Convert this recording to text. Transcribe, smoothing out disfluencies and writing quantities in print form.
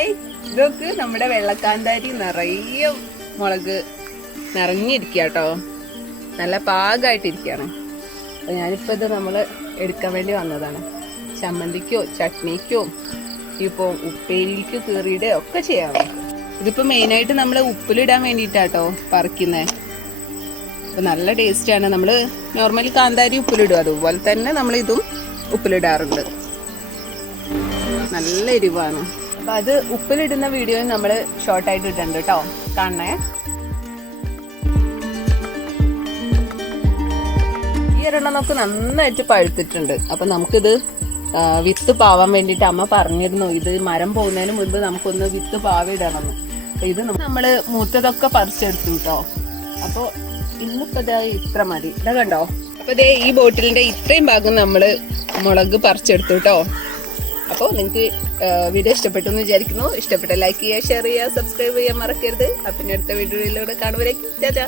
Hi, ഇതൊക്കെ നമ്മുടെ വെള്ളക്കാന്താരി നിറയെ മുളക് നിറഞ്ഞിരിക്കട്ടോ, നല്ല പാകമായിട്ടിരിക്കുകയാണ്. അപ്പൊ ഞാനിപ്പോ ഇത് നമ്മള് എടുക്കാൻ വേണ്ടി വന്നതാണ്. ചമ്മന്തിക്കോ ചട്നിക്കോ ഇപ്പൊ ഉപ്പേരിക്കോ കീറിയിടോ ഒക്കെ ചെയ്യാം. ഇതിപ്പോ മെയിനായിട്ട് നമ്മള് ഉപ്പിലിടാൻ വേണ്ടിയിട്ടാട്ടോ പറിക്കുന്നേ. അപ്പൊ നല്ല ടേസ്റ്റാണ്. നമ്മള് നോർമലി കാന്താരി ഉപ്പിലിടും, അതുപോലെ തന്നെ നമ്മൾ ഇതും ഉപ്പിലിടാറുണ്ട്. നല്ല എരിവാണ്. അപ്പൊ അത് ഉപ്പിലിടുന്ന വീഡിയോ നമ്മള് ഷോർട്ടായിട്ട് ഇട്ടുണ്ട് കേട്ടോ, കാണണേ. ഈ ഒരെണ്ണം നമുക്ക് നന്നായിട്ട് പഴുത്തിട്ടുണ്ട്. അപ്പൊ നമുക്കിത് വിത്ത് പാവാൻ വേണ്ടിട്ട് അമ്മ പറഞ്ഞിരുന്നു, ഇത് മരം പോകുന്നതിന് മുൻപ് നമുക്കൊന്ന് വിത്ത് പാവിടണമെന്ന്. അപ്പൊ ഇത് നമ്മള് മൂത്തതൊക്കെ പറിച്ചെടുത്തു കേട്ടോ. അപ്പൊ ഇന്നിപ്പോ ഇത്ര മതി. ഇതാ കണ്ടോ. അപ്പൊ ഇതേ ഈ ബോട്ടിലിന്റെ ഇത്രയും ഭാഗം നമ്മള് മുളക് പറിച്ചെടുത്തു കേട്ടോ. അപ്പോൾ നിങ്ങൾക്ക് വീഡിയോ ഇഷ്ടപ്പെട്ടു എന്ന് വിചാരിക്കുന്നു. ഇഷ്ടപ്പെട്ട ലൈക്ക് ചെയ്യുക, ഷെയർ ചെയ്യുക, സബ്സ്ക്രൈബ് ചെയ്യാൻ മറക്കരുത്. അപ്പം അടുത്ത വീഡിയോയിലൂടെ കാണുമ്പോഴേക്കും ടാറ്റാ.